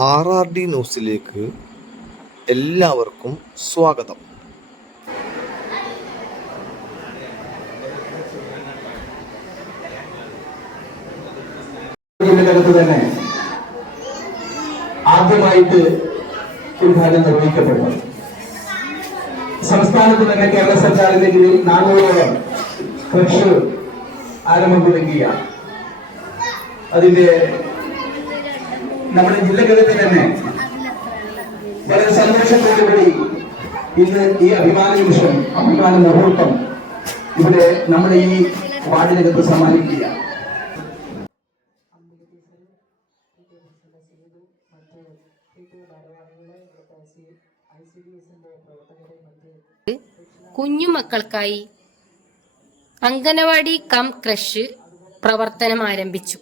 R R D ന്യൂസിലേക്ക് എല്ലാവർക്കും സ്വാഗതം. തന്നെ ആദ്യമായിട്ട് ഉദ്ഘാടനം നിർവഹിക്കപ്പെടുന്നു. സംസ്ഥാനത്ത് തന്നെ കേരള സർക്കാരിന്റെ കീഴിൽ നാനൂറോളം കൃഷി ആരംഭം തുടങ്ങിയ അതിന്റെ നമ്മുടെ ജില്ലകളിൽ തന്നെ വളരെ സന്തോഷത്തോടുകൂടി ഇന്ന് ഈ അഭിമാന നിമിഷം അഭിമാന മുഹൂർത്തം ഇവിടെ നമ്മുടെ ഈ വാർഡിനകത്ത് സമ്മാനിക്കുകയാണ്. കുഞ്ഞുമക്കൾക്കായി അംഗനവാടി കം ക്രഷ് പ്രവർത്തനം ആരംഭിച്ചു.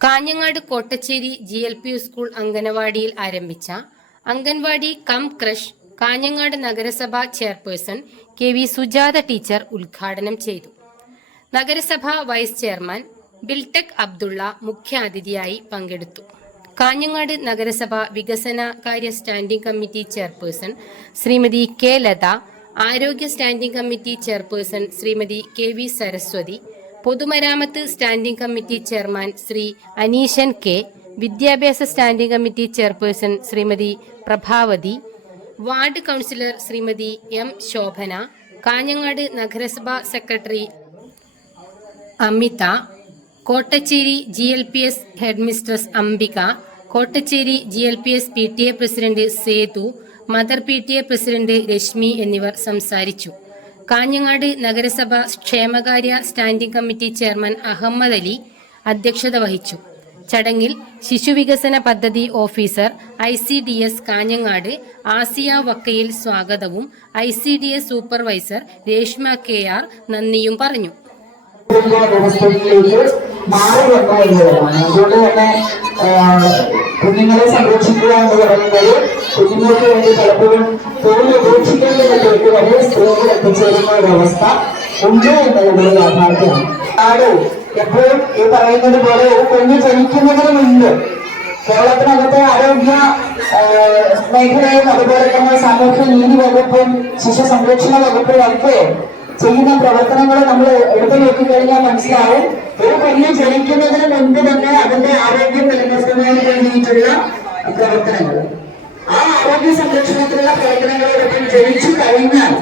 Kanhangad Kottacheri G L P school അംഗനവാടിയിൽ ആരംഭിച്ച അംഗൻവാടി കം ക്രഷ് കാഞ്ഞങ്ങാട് നഗരസഭ chairperson K V Sujatha teacher ഉദ്ഘാടനം ചെയ്തു. നഗരസഭ വൈസ് ചെയർമാൻ ബിൽടെക് അബ്ദുള്ള മുഖ്യാതിഥിയായി പങ്കെടുത്തു. കാഞ്ഞങ്ങാട് നഗരസഭ വികസന കാര്യ standing committee chairperson Shrimati K Latha ആരോഗ്യ standing committee chairperson Shrimati K V Saraswathi പൊതുമരാമത്ത് standing committee chairman Shri Aneeshan K വിദ്യാഭ്യാസ standing committee chairperson Shrimati Prabhavathi ward councillor Shrimati M Shobhana Kanhangad നഗരസഭാ secretary Amitha Kottacheri G L P S headmistress Ambika Kottacheri G L P S P T A president Sethu mother P T A president Rashmi എന്നിവർ സംസാരിച്ചു. കാഞ്ഞങ്ങാട് നഗരസഭ ക്ഷേമകാര്യ standing committee chairman Ahmed Ali അധ്യക്ഷത വഹിച്ചു. ചടങ്ങിൽ ശിശുവികസന പദ്ധതി officer I C D S Kanhangad Asiya Vakkayil സ്വാഗതവും I C D S supervisor Reshma K R നന്ദിയും പറഞ്ഞു. കുഞ്ഞുങ്ങളെ സംരക്ഷിക്കുക എന്ന് പറയുന്നത് കുഞ്ഞുങ്ങൾക്ക് വേണ്ടി പലപ്പോഴും തൊഴിൽ ഉപേക്ഷിക്കുന്നതിലേക്ക് വലിയ സ്ത്രീകൾ എത്തിച്ചേരുന്ന ഒരു അവസ്ഥ ഉണ്ട് എന്നുള്ളത് യാഥാർത്ഥ്യമാണ് നാട് എപ്പോഴും ഈ പറയുന്നത് പോലെ ഒരു കുഞ്ഞ് ജനിക്കുന്നതിന് മുൻപ് കേരളത്തിനകത്തെ ആരോഗ്യ മേഖലയും അതുപോലെ തന്നെ സാമൂഹ്യ നീതി വകുപ്പും ശിശു സംരക്ഷണ വകുപ്പും ഒക്കെ ചെയ്യുന്ന പ്രവർത്തനങ്ങൾ നമ്മൾ എടുത്തു നോക്കിക്കഴിഞ്ഞാൽ മനസ്സിലാവും. ഒരു കുഞ്ഞ് ജനിക്കുന്നതിന് മുൻപ് തന്നെ അതിന്റെ ആരോഗ്യം നിലനിർത്തുന്നതിന് വേണ്ടിയിട്ടുള്ള പ്രവർത്തനങ്ങൾ. ആരോഗ്യ സംരക്ഷണത്തിലുള്ള പ്രവർത്തനങ്ങളോടൊപ്പം ജയിച്ചു കഴിഞ്ഞാൽ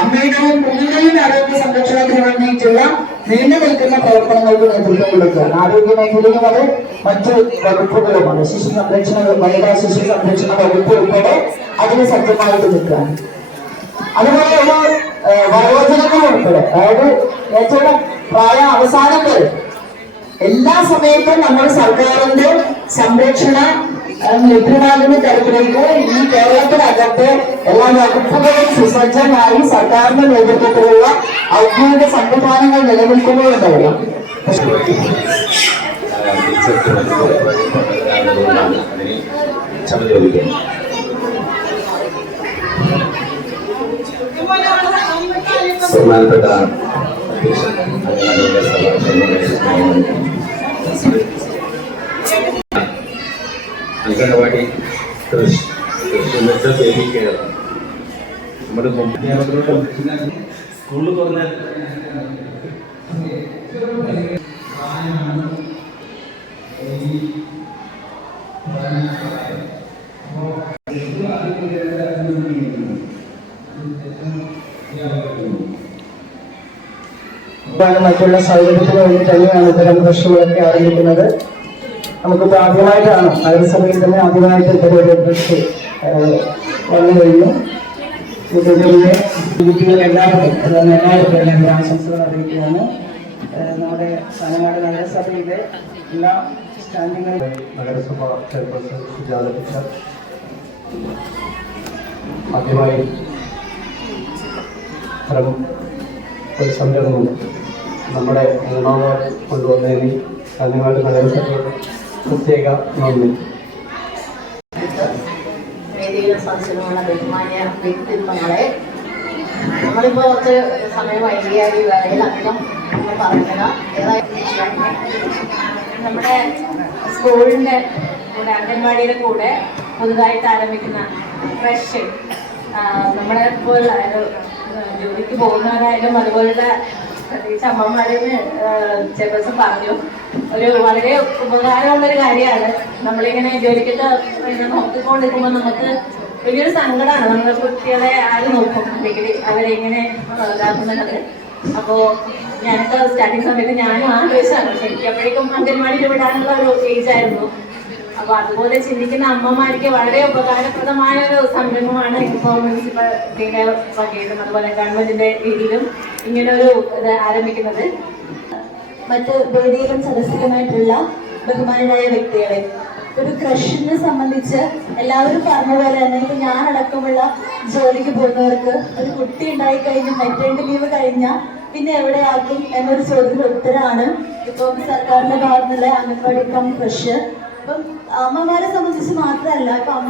അമ്മയുടെയും കുഞ്ഞിന്റെയും ആരോഗ്യ സംരക്ഷണത്തിന് വേണ്ടിയിട്ടുള്ള നീണ്ടു നിൽക്കുന്ന പ്രവർത്തനങ്ങൾക്ക് നേതൃത്വം കൊടുക്കുകയാണ് ആരോഗ്യ മേഖലയും അത് മറ്റു വകുപ്പുകളുമാണ് ശിശു സംരക്ഷണ വനിതാ ശിശു സംരക്ഷണ വകുപ്പ് ഉൾപ്പെടെ അതിന് സജ്ജമായിട്ട് നിൽക്കുകയാണ്. അതുപോലെ ഒരു വയോജനങ്ങൾ ഉൾപ്പെടെ. അതായത് ഏറ്റവും പ്രായ അവസാനം വരെ എല്ലാ സമയത്തും നമ്മൾ സർക്കാരിന്റെ സംരക്ഷണ ഏഹ്, ലഭ്യമാകുന്ന തരത്തിലേക്ക് ഈ കേരളത്തിനകത്ത് എല്ലാ വകുപ്പുകളും സുസജ്ജമായി സർക്കാരിന്റെ നേതൃത്വത്തിലുള്ള ഔദ്യോഗിക സംവിധാനങ്ങൾ നിലനിൽക്കുന്നു എന്നറിയാം അതിന് ക്ഷമ ചോദിക്കുന്നു ബഹുമാനപ്പെട്ട കൃഷി മെച്ച വേദിക്കുകയാണ് നമ്മുടെ സ്കൂളിൽ പറഞ്ഞ ആണ് മറ്റുള്ള സൗകര്യത്തിന് വേണ്ടി തന്നെയാണ് ഇത്തരം പ്രശ്നങ്ങളൊക്കെ ആരംഭിക്കുന്നത് നമുക്കിപ്പോൾ ആദ്യമായിട്ടാണ് നഗരസഭയിൽ തന്നെ ആദ്യമായിട്ട് ഇത്തരം ഒരു കൃഷി വന്നു കഴിഞ്ഞു. കുട്ടികൾ എല്ലാവർക്കും എല്ലാവർക്കും എല്ലാവരും ആശംസകൾ അറിയിക്കുകയാണ്. നമ്മുടെ തലനാട് നഗരസഭയിലെ എല്ലാ സ്റ്റാൻഡിങ്ങുകളും നഗരസഭ ചെയർപേഴ്സൺ സുജാത ടീച്ചർ ആദ്യമായി ഇത്തരം ഒരു സംരംഭം നമ്മുടെ മൂന്നാമത് കൊണ്ടുവന്നതിന് കാഞ്ഞങ്ങാട് നഗരസഭയുടെ പ്രത്യേക നന്ദി. സദസ്സിലുള്ള കുറച്ച് സമയം വൈകിയാൽ ഏതായാലും നമ്മുടെ സ്കൂളിന്റെ കൂടെ അംഗൻവാടിയുടെ കൂടെ പുതുതായിട്ട് ആരംഭിക്കുന്ന ഫ്രഷ് നമ്മുടെ പോലുള്ള ജോലിക്ക് പോകുന്നവരായാലും അതുപോലുള്ള പ്രത്യേകിച്ച് അമ്മമാരെന്ന് ദിവസം പറഞ്ഞു. ഒരു വളരെ ഉപകാരമുള്ള ഒരു കാര്യമാണ്. നമ്മളിങ്ങനെ ജോലിക്കൊക്കെ നോക്കിക്കൊണ്ടിരിക്കുമ്പോൾ നമുക്ക് വലിയൊരു സങ്കടമാണ് നമ്മുടെ കുട്ടികളെ ആര് നോക്കും? അല്ലെങ്കിൽ അവരെങ്ങനെ ഇതാക്കുന്നത് അപ്പോ ഞാനൊക്കെ സ്റ്റാർട്ടിങ് സമയത്ത് ഞാനും ആലോചിച്ചാണ് പക്ഷെ എനിക്ക് അപ്പോഴേക്കും അംഗൻവാടിയിൽ വിടാനുള്ള ഒരു ഏജ് ആയിരുന്നു. അപ്പൊ അതുപോലെ ചിന്തിക്കുന്ന അമ്മമാർക്ക് വളരെ ഉപകാരപ്രദമായ ഒരു സംരംഭമാണ് ഇപ്പോൾ മുനിസിപ്പാലിറ്റിയുടെ വകയിലും അതുപോലെ ഗവൺമെന്റിന്റെ രീതിയിലും ഇങ്ങനെ ഒരു ഇത് ആരംഭിക്കുന്നത്. മറ്റ് വേദിയിലും സദസ്സിലുമായിട്ടുള്ള ബഹുമാനായ വ്യക്തികളെ. ഒരു ക്രഷിനെ സംബന്ധിച്ച് എല്ലാവരും പറഞ്ഞ പോലെ തന്നെ ഇപ്പൊ ഞാനടക്കമുള്ള ജോലിക്ക് പോകുന്നവർക്ക് ഒരു കുട്ടി ഉണ്ടായി കഴിഞ്ഞ് മെറ്റേണ്ടി ലീവ് കഴിഞ്ഞാൽ പിന്നെ എവിടെയാക്കും എന്നൊരു ചോദ്യത്തിന് ഉത്തരമാണ് ഇപ്പം സർക്കാരിന്റെ ഭാഗത്തുള്ള അംഗൻവാടി കം ക്രഷ്. അപ്പം അമ്മമാരെ സംബന്ധിച്ച് മാത്രമല്ല ഇപ്പൊ അമ്മ